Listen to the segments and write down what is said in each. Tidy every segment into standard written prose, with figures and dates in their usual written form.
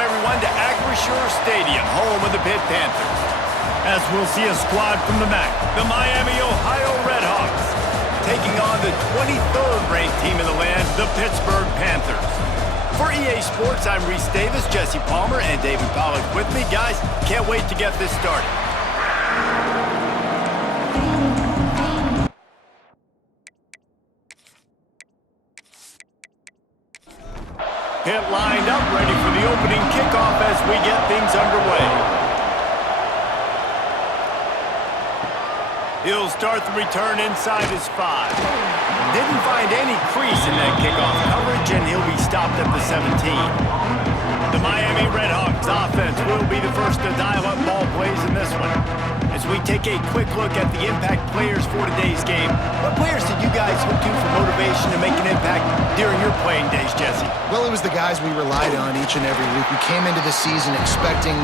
Welcome, everyone, to Acrisure Stadium, home of the Pitt Panthers. As we'll see a squad from the MAC, the Miami, Ohio Redhawks, taking on the 23rd ranked team in the land, the Pittsburgh Panthers. For EA Sports, I'm Reese Davis, Jesse Palmer, and David Pollack with me. Guys, can't wait to get this started. Pitt lined up, ready for the opening kickoff as we get things underway. He'll start the return inside his 5. Didn't find any crease in that kickoff coverage, and he'll be stopped at the 17. The Miami Redhawks offense will be the first to dial up ball plays in this one. As we take a quick look at the impact players for today's game, what players did you guys look to for motivation to make an impact during your playing days, Jesse? Well, it was the guys we relied on each and every week. We came into the season expecting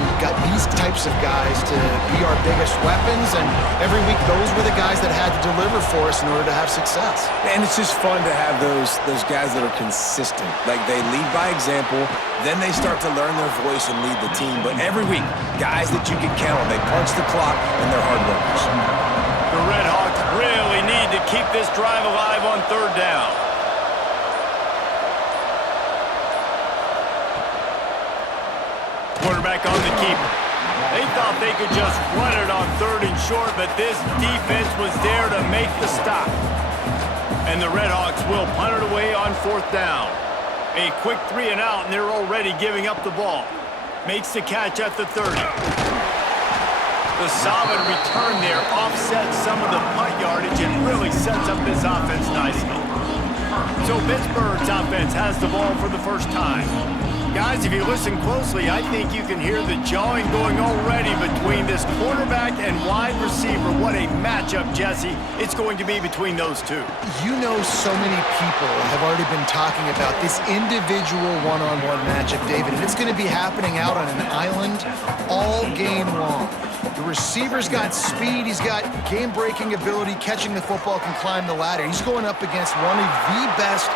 these types of guys to be our biggest weapons, and every week those were the guys that had to deliver for us in order to have success. And it's just fun to have those guys that are consistent. Like, they lead by example, then they start to learn their voice and lead the team. But every week, guys that you can count on, they punch the clock, and they're hard workers. The Redhawks really need to keep this drive alive on third down. Quarterback on the keeper. They thought they could just run it on third and short, but this defense was there to make the stop. And the Redhawks will punt it away on fourth down. A quick 3 and out, and they're already giving up the ball. Makes the catch at the 30. The solid return there offsets some of the punt yardage and really sets up this offense nicely. So Pittsburgh's offense has the ball for the first time. Guys, if you listen closely, I think you can hear the jawing going already between this quarterback and wide receiver. What a matchup, Jesse, it's going to be between those two. You know, so many people have already been talking about this individual one-on-one matchup, David, and it's going to be happening out on an island all game long. The receiver's got speed, he's got game-breaking ability, catching the football, can climb the ladder. He's going up against one of the best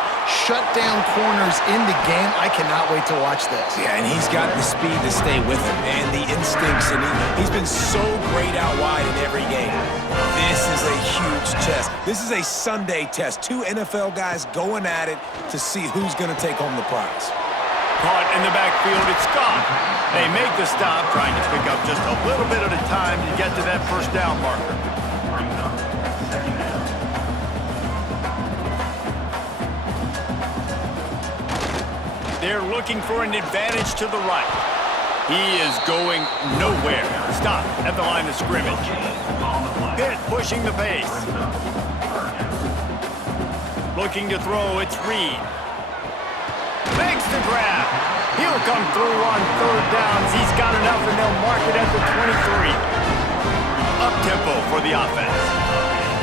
shutdown corners in the game. I cannot wait to watch this. Yeah, and he's got the speed to stay with him and the instincts, and he's been so great out wide in every game. This is a huge test. This is a Sunday test. 2 NFL guys going at it to see who's going to take home the prize. Caught in the backfield, it's gone. They make the stop, trying to pick up just a little bit at a time to get to that first down marker. They're looking for an advantage to the right. He is going nowhere. Stop at the line of scrimmage. Pitt pushing the pace. Looking to throw, it's Reed. Makes the grab. He'll come through on third downs. He's got enough, and they'll mark it at the 23. Up-tempo for the offense.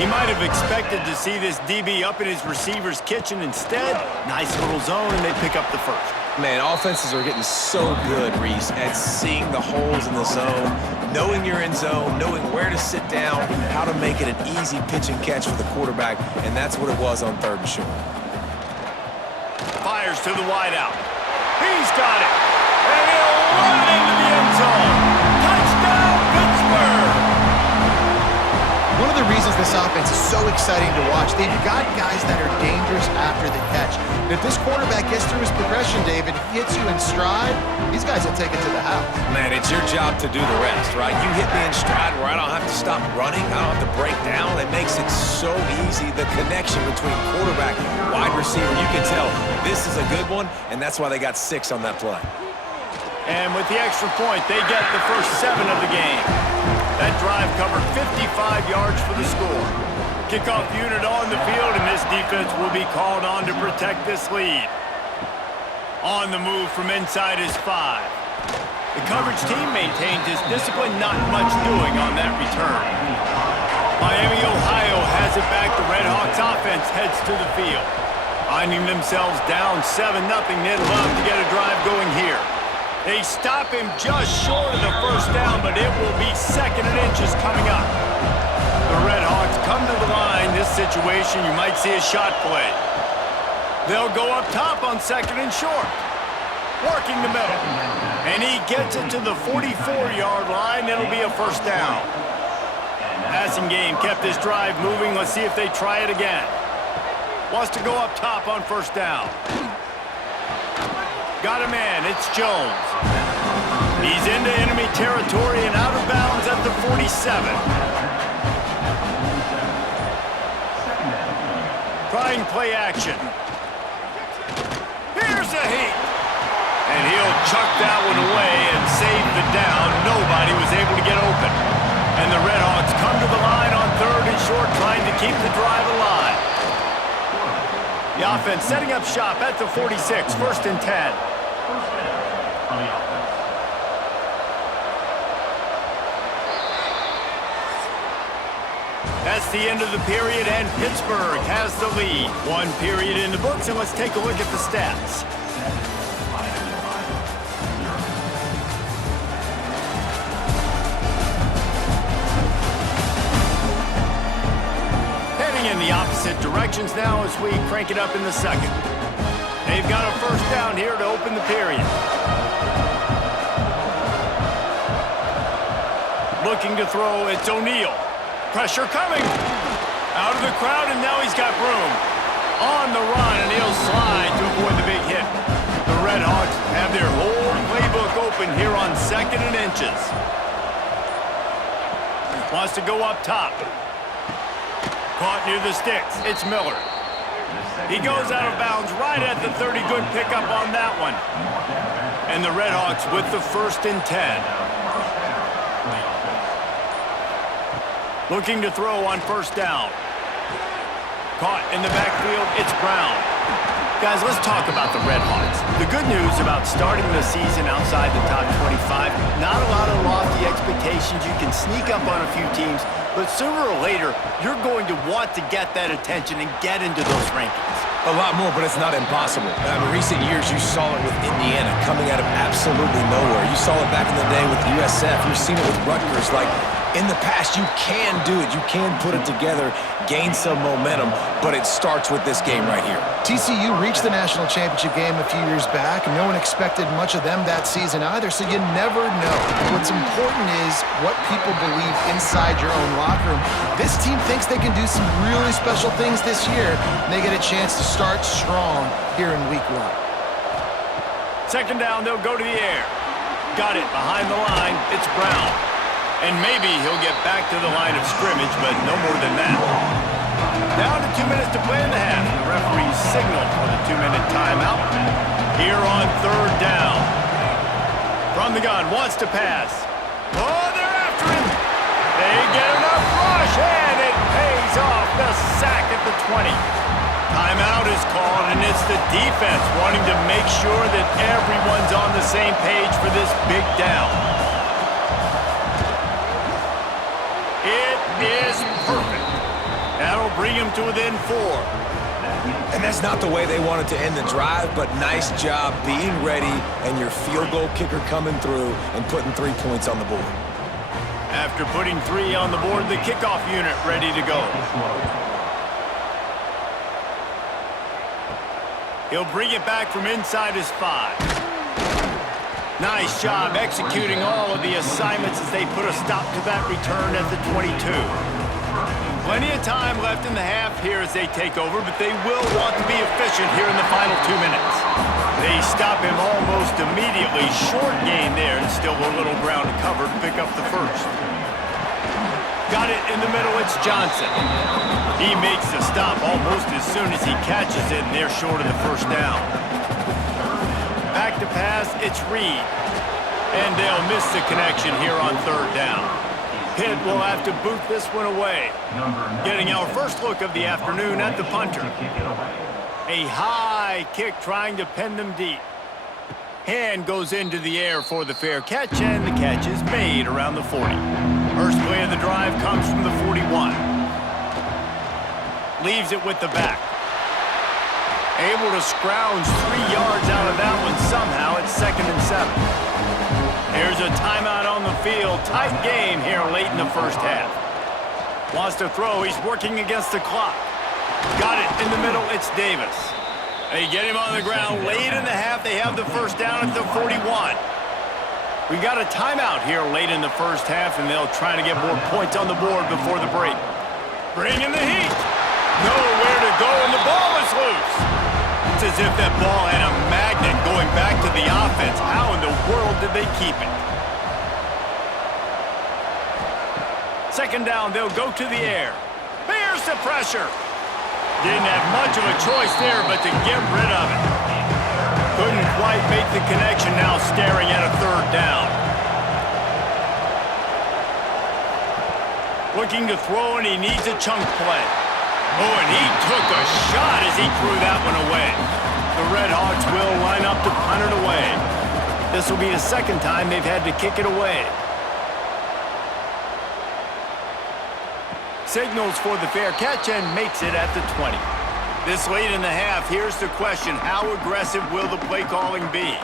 He might have expected to see this DB up in his receiver's kitchen. Instead, nice little zone, and they pick up the first. Man, offenses are getting so good, Reese, at seeing the holes in the zone, knowing you're in zone, knowing where to sit down, how to make it an easy pitch and catch for the quarterback, and that's what it was on third and short. Fires to the wideout. He's got it. And he'll run into the end zone. Touchdown, Pittsburgh! One of the reasons this offense is so exciting to watch, they've got guys that are dangerous after the catch. And if this quarterback gets through his progression, David, hits you in stride, these guys will take it to the house. Man, it's your job to do the rest, right? You hit me in stride where I don't have to stop running, I don't have to break down. It makes it so easy, the connection between quarterback, wide receiver. You can tell this is a good one, and that's why they got 6 on that play. And with the extra point, they get the first 7 of the game. That drive covered 55 yards for the score. Kickoff unit on the field, and this defense will be called on to protect this lead. On the move from inside his 5. The coverage team maintains his discipline, not much doing on that return. Miami, Ohio has it back. The Redhawks offense heads to the field. Finding themselves down 7-0, they'd love to get a drive going here. They stop him just short of the first down, but it will be 2nd and inches coming up. The Redhawks come to the line. This situation, you might see a shot play. They'll go up top on 2nd and short. Working the middle. And he gets it to the 44-yard line. It'll be a first down. Passing game kept this drive moving. Let's see if they try it again. Wants to go up top on first down. Got a man. It's Jones. He's into enemy territory and out of bounds at the 47. Trying play action. Here's a heat. And he'll chuck that one away and save the down. Nobody was able to get open. And the Redhawks come to the line on 3rd and short, trying to keep the drive alive. The offense setting up shop at the 46, 1st and 10. That's the end of the period, and Pittsburgh has the lead. 1 period in the books, and let's take a look at the stats. Heading in the opposite directions now as we crank it up in the second. They've got a first down here to open the period. Looking to throw, it's O'Neal. Pressure coming. Out of the crowd, and now he's got room. On the run, and he'll slide to avoid the big hit. The Redhawks have their whole playbook open here on 2nd and inches. Wants to go up top. Caught near the sticks. It's Miller. He goes out of bounds right at the 30. Good pickup on that one. And the Redhawks with the 1st and 10. Looking to throw on first down. Caught in the backfield, it's Brown. Guys, let's talk about the Redhawks. The good news about starting the season outside the top 25, not a lot of lofty expectations. You can sneak up on a few teams, but sooner or later, you're going to want to get that attention and get into those rankings. A lot more, but it's not impossible. In recent years, you saw it with Indiana coming out of absolutely nowhere. You saw it back in the day with USF. You've seen it with Rutgers. Like, in the past, you can do it. You can put it together, gain some momentum, but it starts with this game right here. TCU reached the national championship game a few years back, and no one expected much of them that season either, so you never know. What's important is what people believe inside your own locker room. This team thinks they can do some really special things this year, and they get a chance to start strong here in week 1. 2nd down, they'll go to the air. Got it behind the line. It's Brown. And maybe he'll get back to the line of scrimmage, but no more than that. Down to 2 minutes to play in the half. The referee's signal for the 2-minute timeout. Here on 3rd down. From the gun, wants to pass. Oh, they're after him. They get enough rush, and it pays off. The sack at the 20. Timeout is called, and it's the defense wanting to make sure that everyone's on the same page for this big down. Is perfect. That'll bring him to within 4. And that's not the way they wanted to end the drive, but nice job being ready and your field goal kicker coming through and putting 3 points on the board. After putting 3 on the board, the kickoff unit ready to go. He'll bring it back from inside his 5. Nice job executing all of the assignments as they put a stop to that return at the 22. Plenty of time left in the half here as they take over, but they will want to be efficient here in the final 2 minutes. They stop him almost immediately. Short gain there, and still a little ground to cover to pick up the 1st. Got it in the middle, it's Johnson. He makes the stop almost as soon as he catches it, and they're short of the 1st down. Back to pass, it's Reed. And they'll miss the connection here on 3rd down. Pitt will have to boot this one away. Getting our first look of the afternoon at the punter. A high kick trying to pin them deep. Hand goes into the air for the fair catch, and the catch is made around the 40. First play of the drive comes from the 41. Leaves it with the back. Able to scrounge 3 yards out of that one somehow. It's 2nd and 7. Here's a timeout on the field. Tight game here late in the 1st half. Wants to throw. He's working against the clock. Got it in the middle. It's Davis. They get him on the ground late in the half. They have the 1st down at the 41. We got a timeout here late in the first half, and they'll try to get more points on the board before the break. Bring in the heat. Nowhere to go, and the ball is loose. It's as if that ball had a magnet going back to the offense. How in the world did they keep it? Second down, they'll go to the air. Here's the pressure. Didn't have much of a choice there, but to get rid of it. Couldn't quite make the connection, now staring at a third down. Looking to throw, and he needs a chunk play. Oh, and he took a shot as he threw that one away. The Red Hawks will line up to punt it away. This will be the second time they've had to kick it away. Signals for the fair catch and makes it at the 20. This late in the half, here's the question: how aggressive will the play calling be?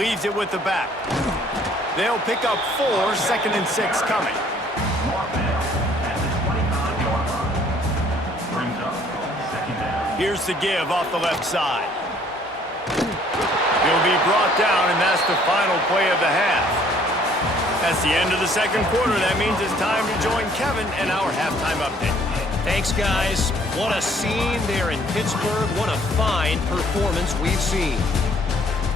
Leaves it with the back. They'll pick up 4, 2nd and 6 coming. Here's the give off the left side. He'll be brought down, and that's the final play of the half. That's the end of the second quarter. That means it's time to join Kevin in our halftime update. Thanks, guys. What a scene there in Pittsburgh. What a fine performance we've seen.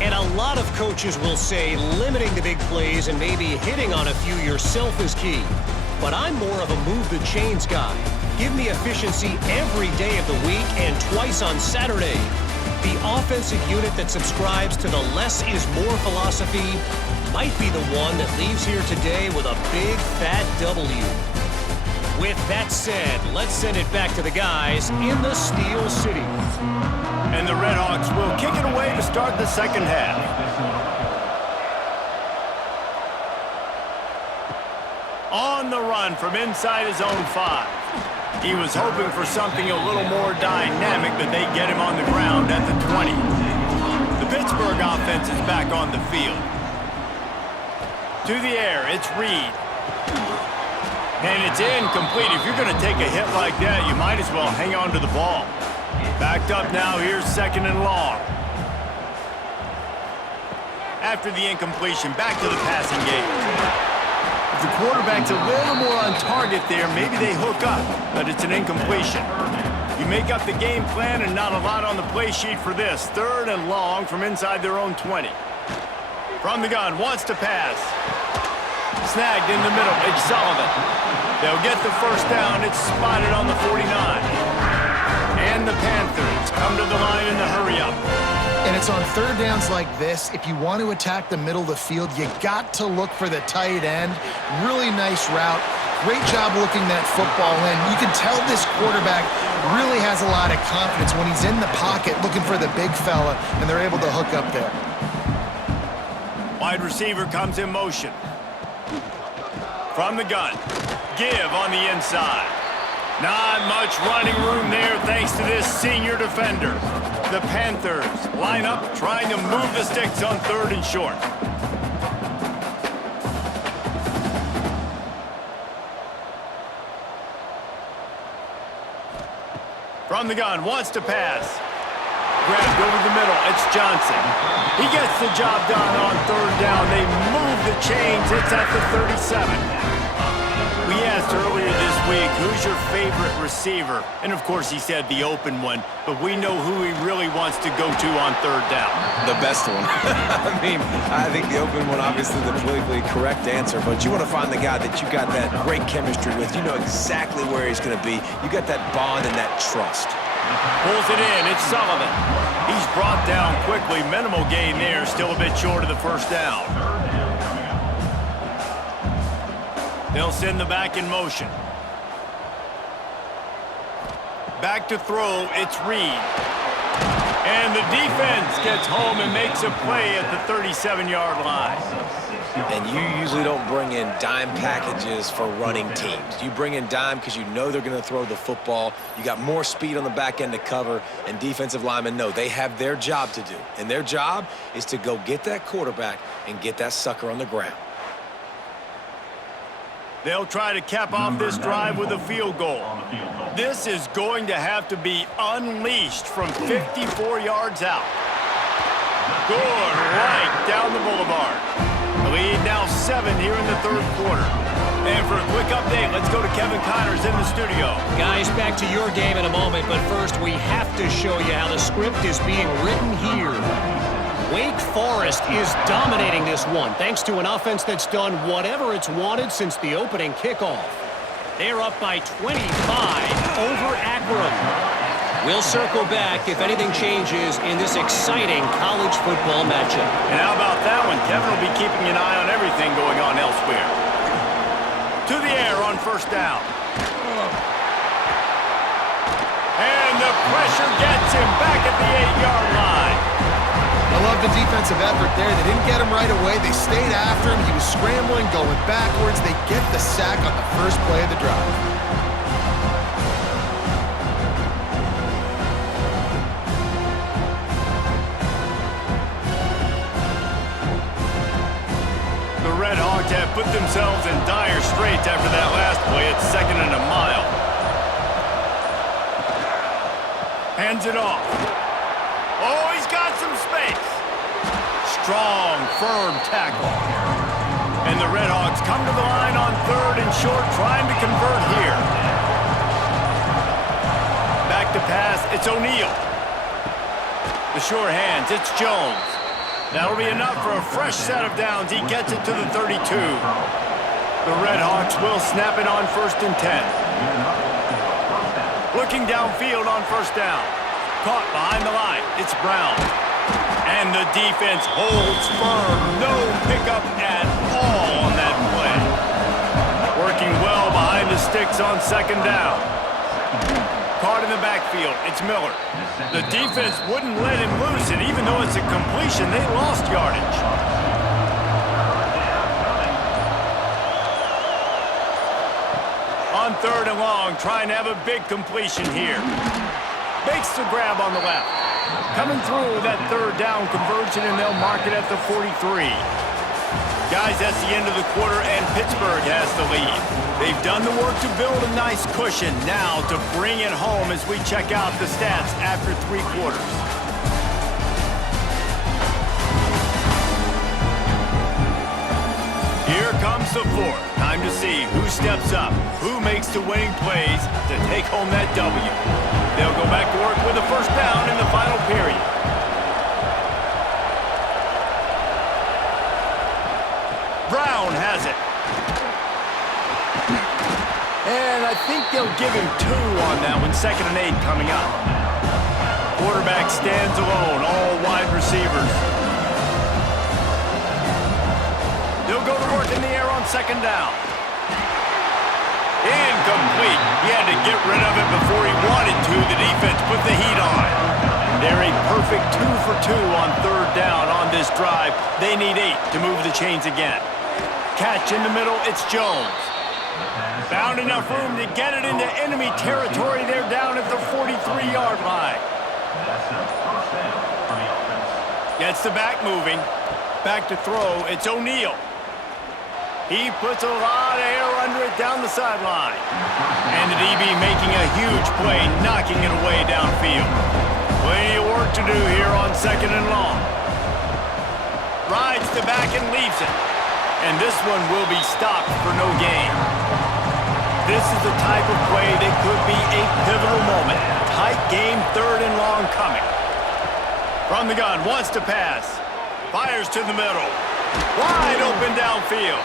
And a lot of coaches will say limiting the big plays and maybe hitting on a few yourself is key. But I'm more of a move the chains guy. Give me efficiency every day of the week and twice on Saturday. The offensive unit that subscribes to the less is more philosophy might be the one that leaves here today with a big fat W. With that said, let's send it back to the guys in the Steel City. And the Red Hawks will kick it away to start the second half. On the run from inside his own 5. He was hoping for something a little more dynamic, but they get him on the ground at the 20. The Pittsburgh offense is back on the field. To the air, it's Reed. And it's incomplete. If you're going to take a hit like that, you might as well hang on to the ball. Backed up now, here's 2nd and long. After the incompletion, back to the passing game. If the quarterback's a little more on target there, maybe they hook up, but it's an incompletion. You make up the game plan and not a lot on the play sheet for this. 3rd and long from inside their own 20. From the gun, wants to pass. Snagged in the middle, it's Sullivan. They'll get the first down, it's spotted on the 49. And the Panthers come to the line in the hurry-up. And it's on third downs like this, if you want to attack the middle of the field, you got to look for the tight end. Really nice route. Great job looking that football in. You can tell this quarterback really has a lot of confidence when he's in the pocket looking for the big fella, and they're able to hook up there. Wide receiver comes in motion. From the gun. Give on the inside. Not much running room there thanks to this senior defender. The Panthers line up trying to move the sticks on 3rd and short. From the gun, wants to pass. Grabbed over the middle, it's Johnson. He gets the job done on 3rd down. They move the chains, it's at the 37. We asked earlier this week, who's your favorite receiver? And of course he said the open one, but we know who he really wants to go to on 3rd down. The best one. I think the open one, obviously the politically correct answer, but you want to find the guy that you got that great chemistry with. You know exactly where he's going to be. You got that bond and that trust. Pulls it in, it's Sullivan. He's brought down quickly. Minimal gain there, still a bit short of the first down. They'll send the back in motion. Back to throw, it's Reed. And the defense gets home and makes a play at the 37-yard line. And you usually don't bring in dime packages for running teams. You bring in dime because you know they're going to throw the football. You got more speed on the back end to cover, and defensive linemen know they have their job to do. And their job is to go get that quarterback and get that sucker on the ground. They'll try to cap off this drive with a field goal. This is going to have to be unleashed from 54 yards out. Good, right down the boulevard. The lead now 7 here in the third quarter. And for a quick update, let's go to Kevin Connors in the studio. Guys, back to your game in a moment, but first we have to show you how the script is being written here. Wake Forest is dominating this one, thanks to an offense that's done whatever it's wanted since the opening kickoff. They're up by 25 over Akron. We'll circle back if anything changes in this exciting college football matchup. And how about that one? Kevin will be keeping an eye on everything going on elsewhere. To the air on first down. And the pressure gets him back at the 8-yard line. I love the defensive effort there. They didn't get him right away. They stayed after him. He was scrambling, going backwards. They get the sack on the first play of the drive. The Red Hawks have put themselves in dire straits after that last play. It's 2nd and a mile. Hands it off. Oh, he's got some space. Strong, firm tackle. And the Red Hawks come to the line on 3rd and short, trying to convert here. Back to pass, it's O'Neal. The sure hands, it's Jones. That'll be enough for a fresh set of downs. He gets it to the 32. The Red Hawks will snap it on 1st and 10. Looking downfield on first down. Caught behind the line. It's Brown. And the defense holds firm. No pickup at all on that play. Working well behind the sticks on 2nd down. Caught in the backfield. It's Miller. The defense wouldn't let him loose, and even though it's a completion, they lost yardage. On 3rd and long, trying to have a big completion here. Makes the grab on the left. Coming through that 3rd down conversion, and they'll mark it at the 43. Guys, that's the end of the quarter, and Pittsburgh has the lead. They've done the work to build a nice cushion. Now to bring it home as we check out the stats after 3 quarters. Here comes the 4th. Time to see who steps up, who makes the winning plays to take home that W. They'll go back to work with a first down in the final period. Brown has it. And I think they'll give him 2 on that one. 2nd and 8 coming up. Quarterback stands alone, all wide receivers. They'll go to work in the air on 2nd down. Incomplete. He had to get rid of it before he wanted to. The defense put the heat on. They're a perfect 2 for 2 on 3rd down on this drive. They need 8 to move the chains again. Catch in the middle, it's Jones. Found enough room to get it into enemy territory. They're down at the 43-yard line. Gets the back moving. Back to throw, it's O'Neal. He puts a lot of air under it down the sideline. And the DB making a huge play, knocking it away downfield. Plenty of work to do here on 2nd and long. Rides the back and leaves it. And this one will be stopped for no gain. This is the type of play that could be a pivotal moment. Tight game, 3rd and long coming. From the gun, wants to pass. Fires to the middle. Wide open downfield.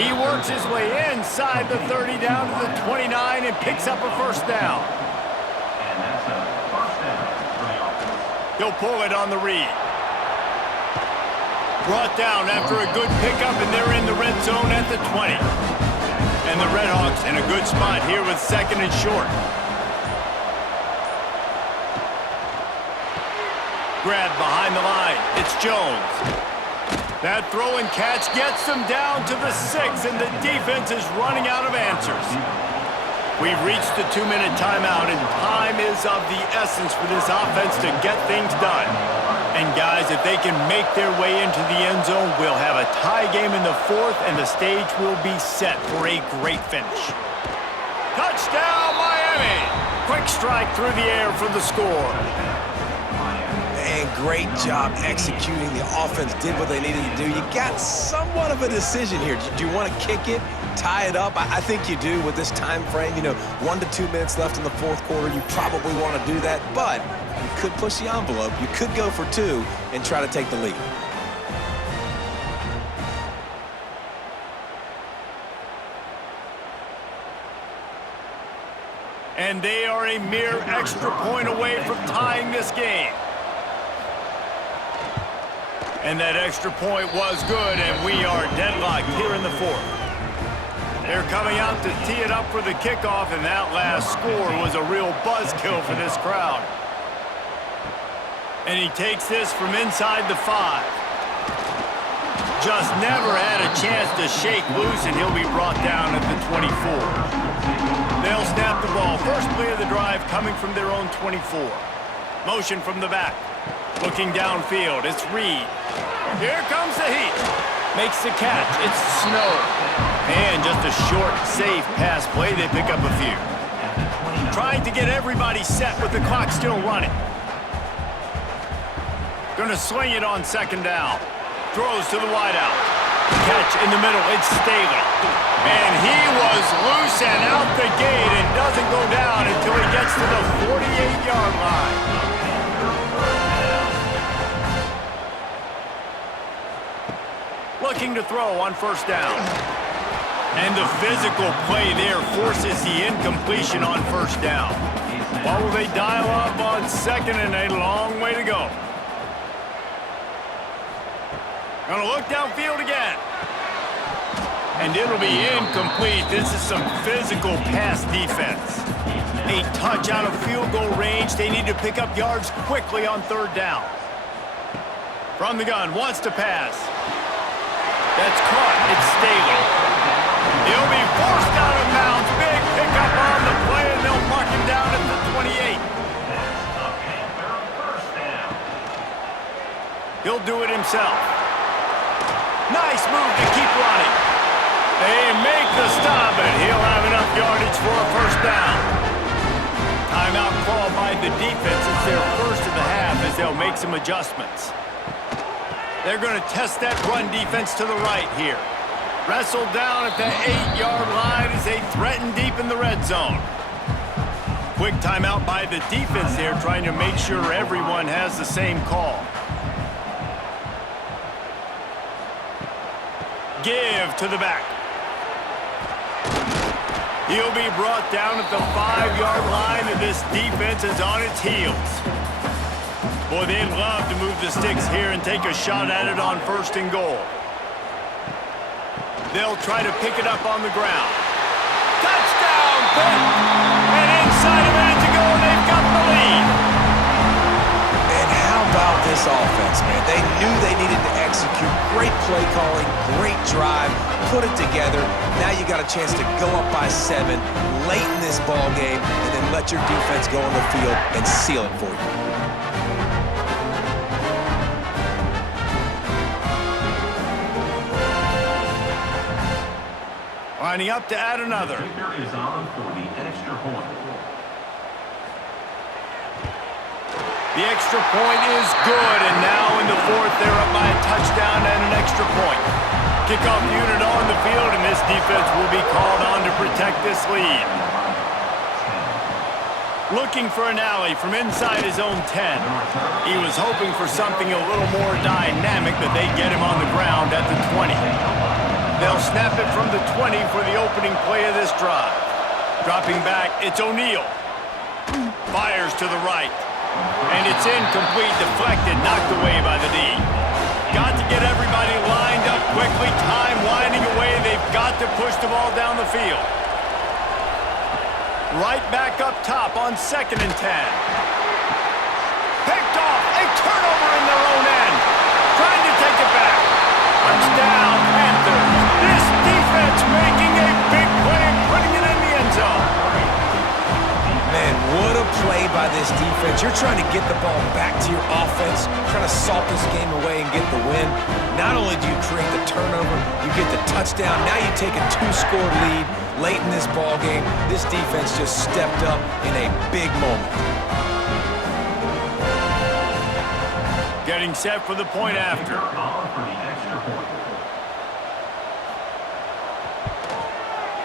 He works his way inside the 30 down to the 29 and picks up a first down. He'll pull it on the read. Brought down after a good pickup, and they're in the red zone at the 20. And the Red Hawks in a good spot here with 2nd and short. Grab behind the line. It's Jones. That throw and catch gets them down to the 6, and the defense is running out of answers. We've reached the 2-minute timeout, and time is of the essence for this offense to get things done. And guys, if they can make their way into the end zone, we'll have a tie game in the 4th, and the stage will be set for a great finish. Touchdown, Miami! Quick strike through the air for the score. And great job executing. The offense did what they needed to do. You got somewhat of a decision here. Do you want to kick it, tie it up? I think you do with this time frame. You know, 1 to 2 minutes left in the fourth quarter. You probably want to do that, but you could push the envelope. You could go for 2 and try to take the lead. And they are a mere extra point away from tying this game. And that extra point was good, and we are deadlocked here in the fourth. They're coming out to tee it up for the kickoff, and that last score was a real buzzkill for this crowd. And he takes this from inside the 5. Just never had a chance to shake loose, and he'll be brought down at the 24. They'll snap the ball. First play of the drive coming from their own 24. Motion from the back. Looking downfield. It's Reed. Here comes the heat. Makes the catch. It's Snow. And just a short, safe pass play. They pick up a few. Trying to get everybody set with the clock still running. Gonna swing it on second down. Throws to the wideout. Catch in the middle. It's Staley. And he was loose and out the gate and doesn't go down until he gets to the 48-yard line. Looking to throw on first down. And the physical play there forces the incompletion on first down. What will they dial up on second and a long way to go? Gonna look downfield again. And it'll be incomplete. This is some physical pass defense. A touch out of field goal range. They need to pick up yards quickly on third down. From the gun, wants to pass. That's caught. It's Staley. He'll be forced out of bounds. Big pickup on the play, and they'll mark him down at the 28. He'll do it himself. Nice move to keep running. They make the stop, and he'll have enough yardage for a first down. Timeout called by the defense. It's their first of the half as they'll make some adjustments. They're going to test that run defense to the right here. Wrestled down at the 8-yard line as they threaten deep in the red zone. Quick timeout by the defense there, trying to make sure everyone has the same call. Give to the back. He'll be brought down at the 5-yard line, and this defense is on its heels. Boy, they'd love to move the sticks here and take a shot at it on first and goal. They'll try to pick it up on the ground. Touchdown, Pitt! And inside a minute to go, they've got the lead. And how about this offense, man? They knew they needed to execute. Great play calling, great drive, put it together. Now you got a chance to go up by 7 late in this ball game and then let your defense go on the field and seal it for you. Lining up to add another. Is on for the extra point. The extra point is good, and now in the fourth, they're up by a touchdown and an extra point. Kickoff unit on the field, and this defense will be called on to protect this lead. Looking for an alley from inside his own 10. He was hoping for something a little more dynamic, but they get him on the ground at the 20. They'll snap it from the 20 for the opening play of this drive. Dropping back, it's O'Neal. Fires to the right. And it's incomplete, deflected, knocked away by the D. Got to get everybody lined up quickly, time winding away. They've got to push the ball down the field. Right back up top on second and 10. Picked off, a turnover in their own end. Trying to take it back. Touchdown, Panthers. This defense making a big play and putting it in the end zone. Man, what a play by this defense. You're trying to get the ball back to your offense, trying to salt this game away and get the win. Not only do you create the turnover, you get the touchdown. Now you take a 2-score lead late in this ball game. This defense just stepped up in a big moment. Getting set for the point after. On for the extra point.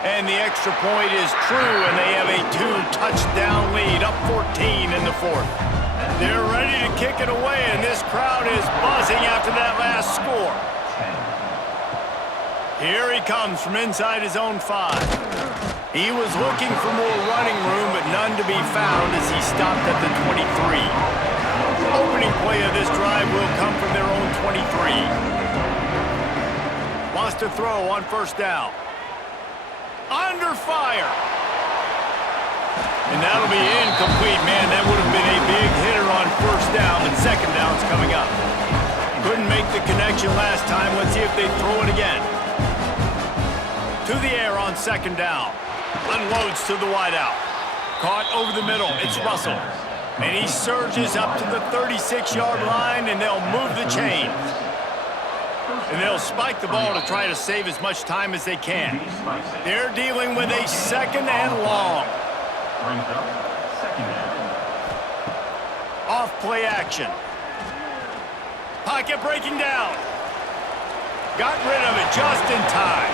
And the extra point is true, and they have a 2-touchdown lead, up 14 in the fourth. They're ready to kick it away, and this crowd is buzzing after that last score. Here he comes from inside his own 5. He was looking for more running room, but none to be found as he stopped at the 23. Opening play of this drive will come from their own 23. Wants to throw on first down. Under fire. And that'll be incomplete, man. That would have been a big hitter on first down, but second down's coming up. Couldn't make the connection last time. Let's see if they throw it again. To the air on second down. Unloads to the wideout. Caught over the middle. It's Russell. And he surges up to the 36-yard line, and they'll move the chains. And they'll spike the ball to try to save as much time as they can. They're dealing with a second and long. Brings up second down. Off play action. Pocket breaking down. Got rid of it just in time.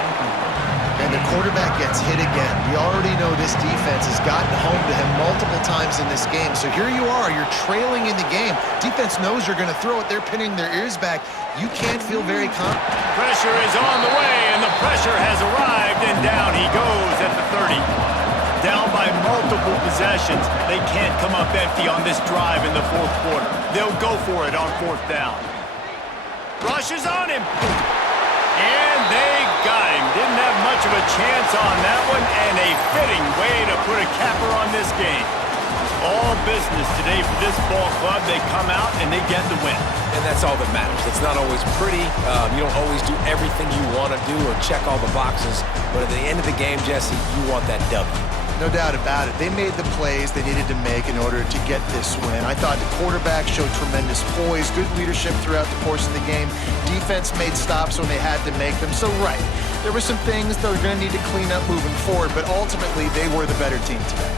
And the quarterback gets hit again. We already know this defense has gotten home to him multiple times in this game. So here you are, you're trailing in the game. Defense knows you're going to throw it. They're pinning their ears back. You can't feel very confident. Pressure is on the way, and the pressure has arrived, and down he goes at the 30. Down by multiple possessions. They can't come up empty on this drive in the fourth quarter. They'll go for it on fourth down. Rushes on him. And they got him. Didn't have much of a chance on that one, and a fitting way to put a capper on this game. All business today for this ball club. They come out and they get the win. And that's all that matters. It's not always pretty. You don't always do everything you want to do or check all the boxes. But at the end of the game, Jesse, you want that W. No doubt about it. They made the plays they needed to make in order to get this win. I thought the quarterback showed tremendous poise, good leadership throughout the course of the game. Defense made stops when they had to make them. So, right, there were some things they're going to need to clean up moving forward, but ultimately they were the better team today.